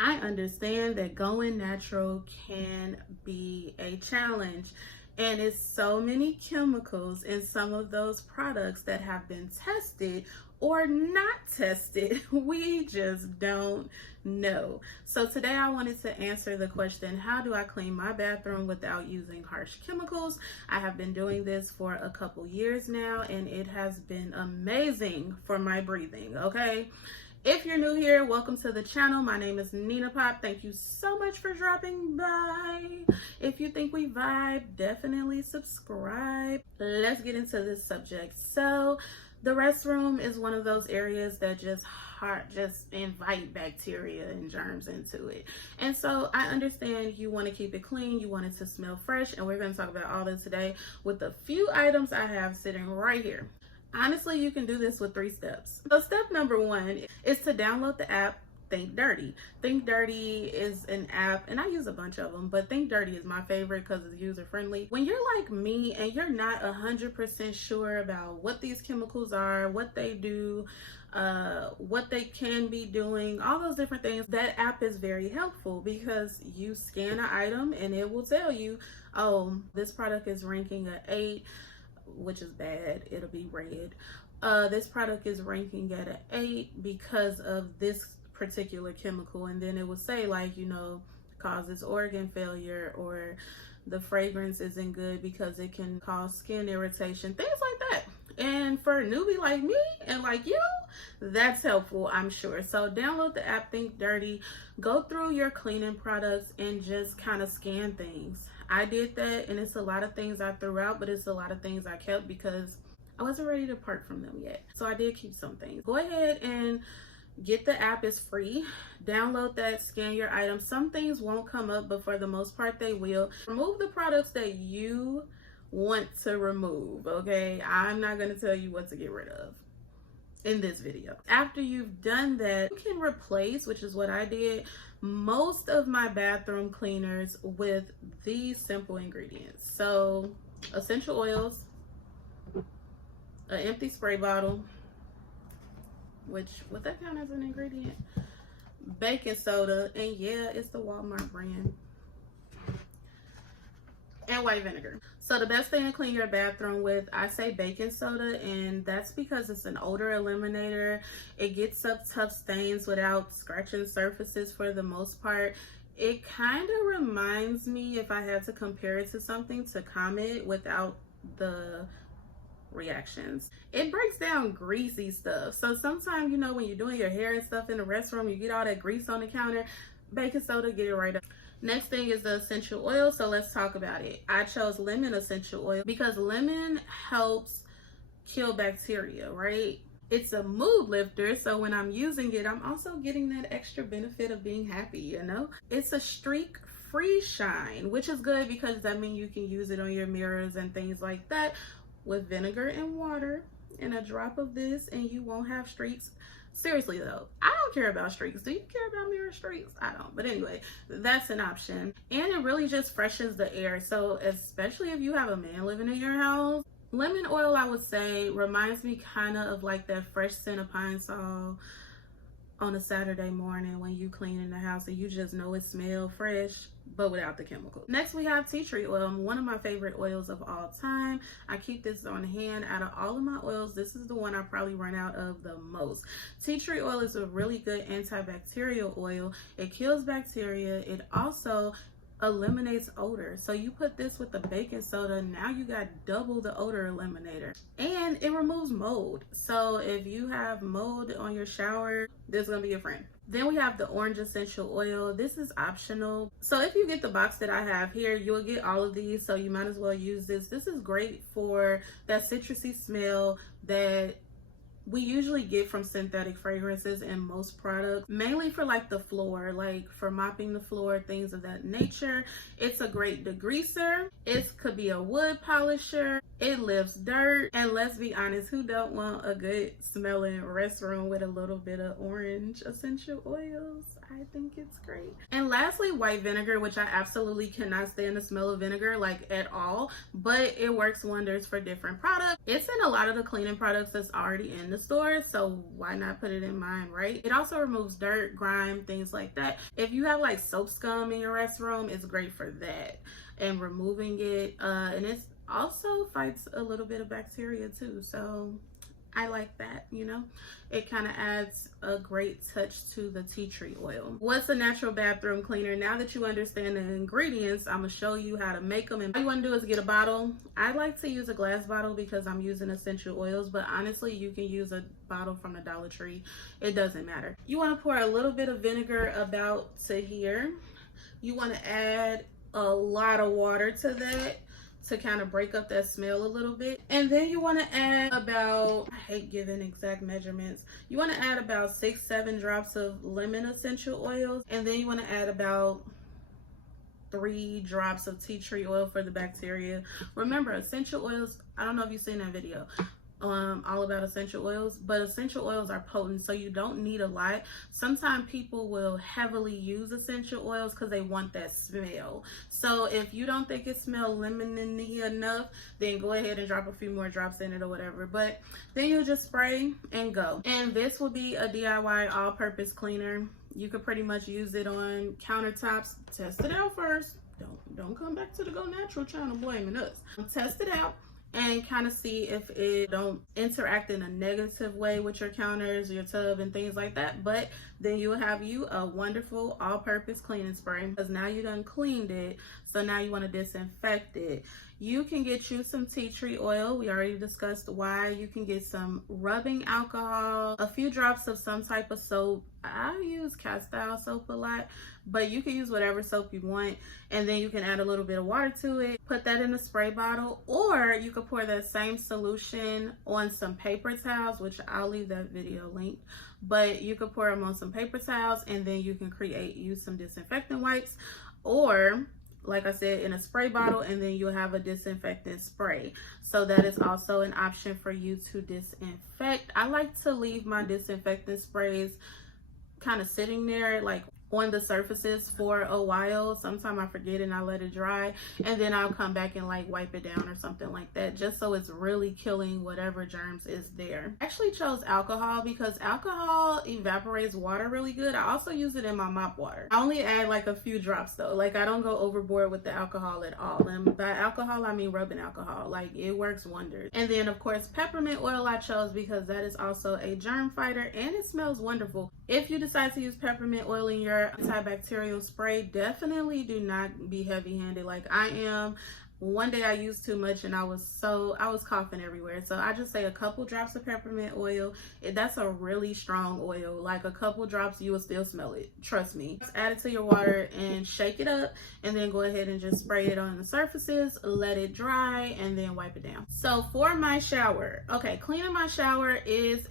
I understand that going natural can be a challenge, and it's so many chemicals in some of those products that have been tested or not tested. We just don't know. So today I wanted to answer the question, how do I clean my bathroom without using harsh chemicals? I have been doing this for a couple years now, and it has been amazing for my breathing, okay? If you're new here, welcome to the channel. My name is Nina Pop. Thank you so much for dropping by. If you think we vibe, definitely subscribe. Let's get into this subject. So the restroom is one of those areas that just invite bacteria and germs into it. And so I understand you want to keep it clean, you want it to smell fresh, and we're going to talk about all this today with a few items I have sitting right here. Honestly, you can do this with 3 steps. So step number 1 is to download the app Think Dirty. Think Dirty is an app, and I use a bunch of them, but Think Dirty is my favorite because it's user friendly. When you're like me and you're not 100% sure about what these chemicals are, what they do, what they can be doing, all those different things, that app is very helpful because you scan an item and it will tell you, oh, this product is ranking an 8, which is bad. It'll be red. This product is ranking at an 8 because of this particular chemical, and then it will say, like, you know, causes organ failure, or the fragrance isn't good because it can cause skin irritation, things like that. And for a newbie like me and like you, that's helpful, I'm sure. So download the app Think Dirty, go through your cleaning products and just kind of scan things. I did that, and it's a lot of things I threw out, but it's a lot of things I kept because I wasn't ready to part from them yet. So I did keep some things. Go ahead and get the app. It's free. Download that, scan your items. Some things won't come up, but for the most part they will. Remove the products that you want to remove, okay? I'm not going to tell you what to get rid of in this video. After you've done that, you can replace, which is what I did, most of my bathroom cleaners with these simple ingredients. So essential oils, an empty spray bottle, which would that count as an ingredient? Baking soda, and yeah, it's the Walmart brand, and white vinegar. So the best thing to clean your bathroom with, I say baking soda, and that's because it's an odor eliminator. It gets up tough stains without scratching surfaces for the most part. It kind of reminds me, if I had to compare it to something, to Comet without the reactions. It breaks down greasy stuff. So sometimes, you know, when you're doing your hair and stuff in the restroom, you get all that grease on the counter, baking soda, get it right up. Next thing is the essential oil, so let's talk about it. I chose lemon essential oil because lemon helps kill bacteria, right? It's a mood lifter, so when I'm using it, I'm also getting that extra benefit of being happy, you know? It's a streak-free shine, which is good because that means you can use it on your mirrors and things like that with vinegar and water and a drop of this, and you won't have streaks. Seriously though, I don't care about streaks. Do you care about mirror streaks? I don't. But anyway, that's an option. And it really just freshens the air. So especially if you have a man living in your house, lemon oil, I would say, reminds me kind of like that fresh scent of pine sol on a Saturday morning when you clean in the house and you just know it smells fresh, but without the chemicals. Next, we have tea tree oil, one of my favorite oils of all time. I keep this on hand. Out of all of my oils, this is the one I probably run out of the most. Tea tree oil is a really good antibacterial oil. It kills bacteria. It also eliminates odor. So you put this with the baking soda, now you got double the odor eliminator, and it removes mold. So if you have mold on your shower, this is gonna be your friend. Then we have the orange essential oil. This is optional. So if you get the box that I have here, you'll get all of these, so you might as well use this. This is great for that citrusy smell that we usually get from synthetic fragrances in most products, mainly for like the floor, like for mopping the floor, things of that nature. It's a great degreaser. It could be a wood polisher. It lifts dirt, and let's be honest, who don't want a good smelling restroom with a little bit of orange essential oils? I think it's great. And lastly, white vinegar, which I absolutely cannot stand the smell of vinegar like at all, but it works wonders for different products. It's in a lot of the cleaning products that's already in the store, so why not put it in mine, right? It also removes dirt, grime, things like that. If you have like soap scum in your restroom, it's great for that and removing it. And it's also fights a little bit of bacteria too, so I like that, you know. It kind of adds a great touch to the tea tree oil. What's a natural bathroom cleaner? Now that you understand the ingredients, I'm gonna show you how to make them. And all you want to do is get a bottle. I like to use a glass bottle because I'm using essential oils, but honestly you can use a bottle from the Dollar Tree. It doesn't matter. You want to pour a little bit of vinegar about to here. You want to add a lot of water to that to kind of break up that smell a little bit. And then you want to add about, I hate giving exact measurements, you want to add about 6-7 drops of lemon essential oils, and then you want to add about 3 drops of tea tree oil for the bacteria. Remember, essential oils, I don't know if you've seen that video all about essential oils, but essential oils are potent, so you don't need a lot. Sometimes people will heavily use essential oils because they want that smell. So if you don't think it smells lemony enough, then go ahead and drop a few more drops in it or whatever, but then you'll just spray and go. And this will be a DIY all-purpose cleaner. You could pretty much use it on countertops. Test it out first. Don't come back to the Go Natural channel blaming us. Test it out and kind of see if it don't interact in a negative way with your counters, your tub, and things like that. But then you will have you a wonderful all-purpose cleaning spray, because now you done cleaned it, so now you want to disinfect it. You can get you some tea tree oil. We already discussed why. You can get some rubbing alcohol, a few drops of some type of soap. I use cast-iron soap a lot, but you can use whatever soap you want, and then you can add a little bit of water to it, put that in a spray bottle, or you could pour that same solution on some paper towels, which I'll leave that video linked, but you could pour them on some paper towels, and then you can use some disinfectant wipes, or like I said, in a spray bottle, and then you'll have a disinfectant spray. So that is also an option for you to disinfect. I like to leave my disinfectant sprays kind of sitting there like on the surfaces for a while. Sometimes I forget and I let it dry, and then I'll come back and like wipe it down or something like that, just so it's really killing whatever germs is there. I actually chose alcohol because alcohol evaporates water really good. I also use it in my mop water. I only add like a few drops though. Like I don't go overboard with the alcohol at all. And by alcohol, I mean rubbing alcohol. Like it works wonders. And then of course, peppermint oil I chose because that is also a germ fighter and it smells wonderful. If you decide to use peppermint oil in your antibacterial spray, definitely do not be heavy-handed like I am. One day I used too much and I was coughing everywhere. So I just say a couple drops of peppermint oil. That's a really strong oil. Like a couple drops, you will still smell it. Trust me. Just add it to your water and shake it up, and then go ahead and just spray it on the surfaces, let it dry, and then wipe it down. So for my shower, okay, cleaning my shower is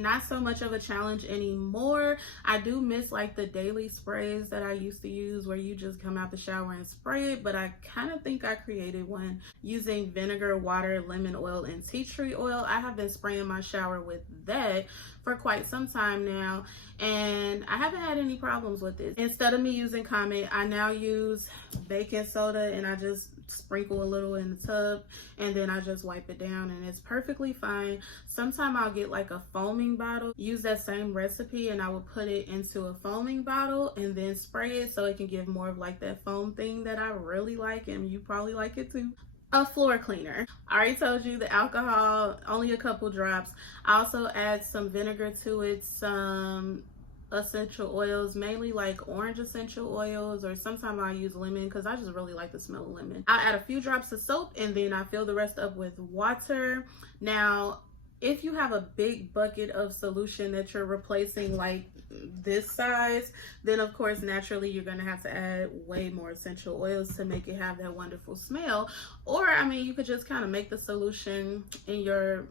not so much of a challenge anymore. I do miss like the daily sprays that I used to use where you just come out the shower and spray it, but I kind of think I created one using vinegar, water, lemon oil, and tea tree oil. I have been spraying my shower with that for quite some time now, and I haven't had any problems with this. Instead of me using Comet, I now use baking soda, and I just sprinkle a little in the tub, and then I just wipe it down, and it's perfectly fine. Sometimes I'll get like a foaming bottle, use that same recipe, and I will put it into a foaming bottle and then spray it so it can give more of like that foam thing that I really like, and you probably like it too. A floor cleaner. I already told you the alcohol, only a couple drops. I also add some vinegar to it, some essential oils, mainly like orange essential oils, or sometimes I use lemon because I just really like the smell of lemon. I add a few drops of soap, and then I fill the rest up with water. Now, if you have a big bucket of solution that you're replacing like this size, then of course naturally you're going to have to add way more essential oils to make it have that wonderful smell. Or I mean, you could just kind of make the solution in your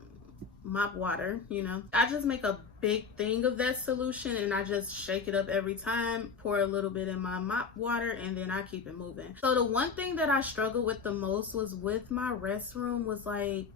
mop water, you know. I just make a big thing of that solution, and I just shake it up every time, pour a little bit in my mop water, and then I keep it moving. So the one thing that I struggled with the most was with my restroom was like,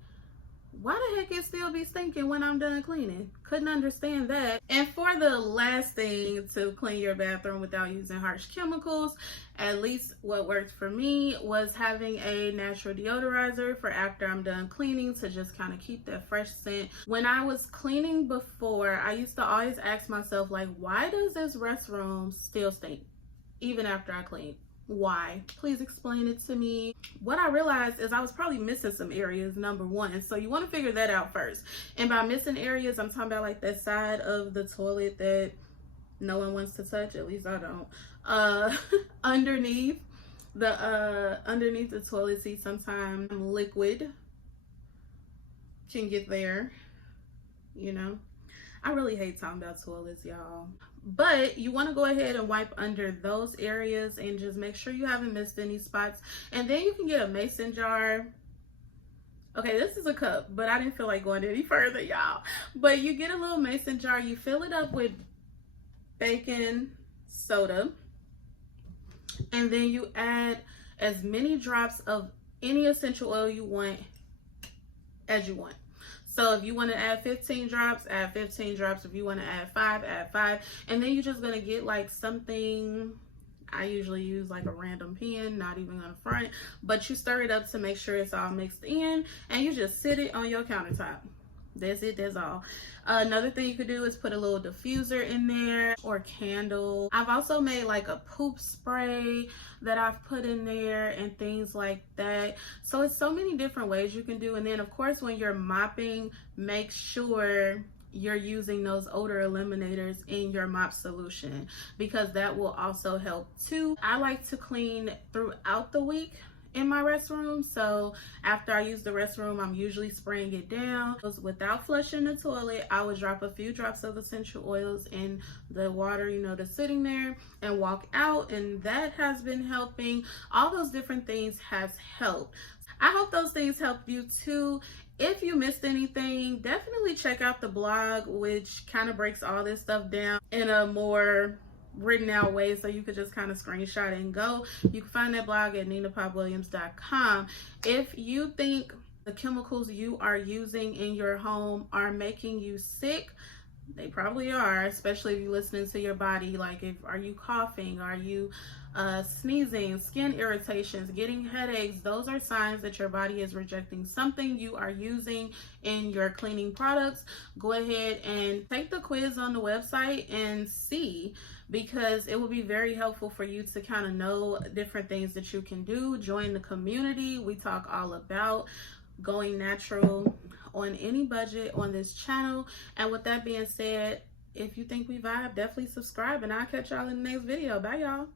why the heck it still be stinking when I'm done cleaning? Couldn't understand that. And for the last thing to clean your bathroom without using harsh chemicals, at least what worked for me was having a natural deodorizer for after I'm done cleaning to just kind of keep that fresh scent. When I was cleaning before, I used to always ask myself, like, why does this restroom still stink even after I clean? Why? Please explain it to me. What I realized is I was probably missing some areas, number one. So you want to figure that out first. And by missing areas, I'm talking about like that side of the toilet that no one wants to touch, at least I don't. Underneath the toilet seat, sometimes liquid can get there, you know. I really hate talking about toilets, y'all. But you want to go ahead and wipe under those areas and just make sure you haven't missed any spots. And then you can get a mason jar. Okay, this is a cup, but I didn't feel like going any further, y'all. But you get a little mason jar, you fill it up with baking soda, and then you add as many drops of any essential oil you want as you want. So if you want to add 15 drops, add 15 drops. If you want to add 5, add 5. And then you're just going to get like something, I usually use like a random pen, not even on the front, but you stir it up to make sure it's all mixed in, and you just sit it on your countertop. That's it, that's all. Another thing you could do is put a little diffuser in there or candle. I've also made like a poop spray that I've put in there and things like that. So it's so many different ways you can do. And then of course, when you're mopping, make sure you're using those odor eliminators in your mop solution, because that will also help too. I like to clean throughout the week in my restroom, so after I use the restroom, I'm usually spraying it down. Without flushing the toilet, I would drop a few drops of essential oils in the water, you know, that's sitting there, and walk out, and that has been helping. All those different things has helped. I hope those things help you too. If you missed anything, definitely check out the blog, which kind of breaks all this stuff down in a more written out way, so you could just kind of screenshot it and go. You can find that blog at ninapopwilliams.com. If you think the chemicals you are using in your home are making you sick, they probably are, especially if you're listening to your body. Like, are you coughing? Are you sneezing, skin irritations, getting headaches? Those are signs that your body is rejecting something you are using in your cleaning products. Go ahead and take the quiz on the website and see, because it will be very helpful for you to kind of know different things that you can do. Join the community. We talk all about going natural on any budget on this channel. And with that being said, if you think we vibe, definitely subscribe, and I'll catch y'all in the next video. Bye, y'all.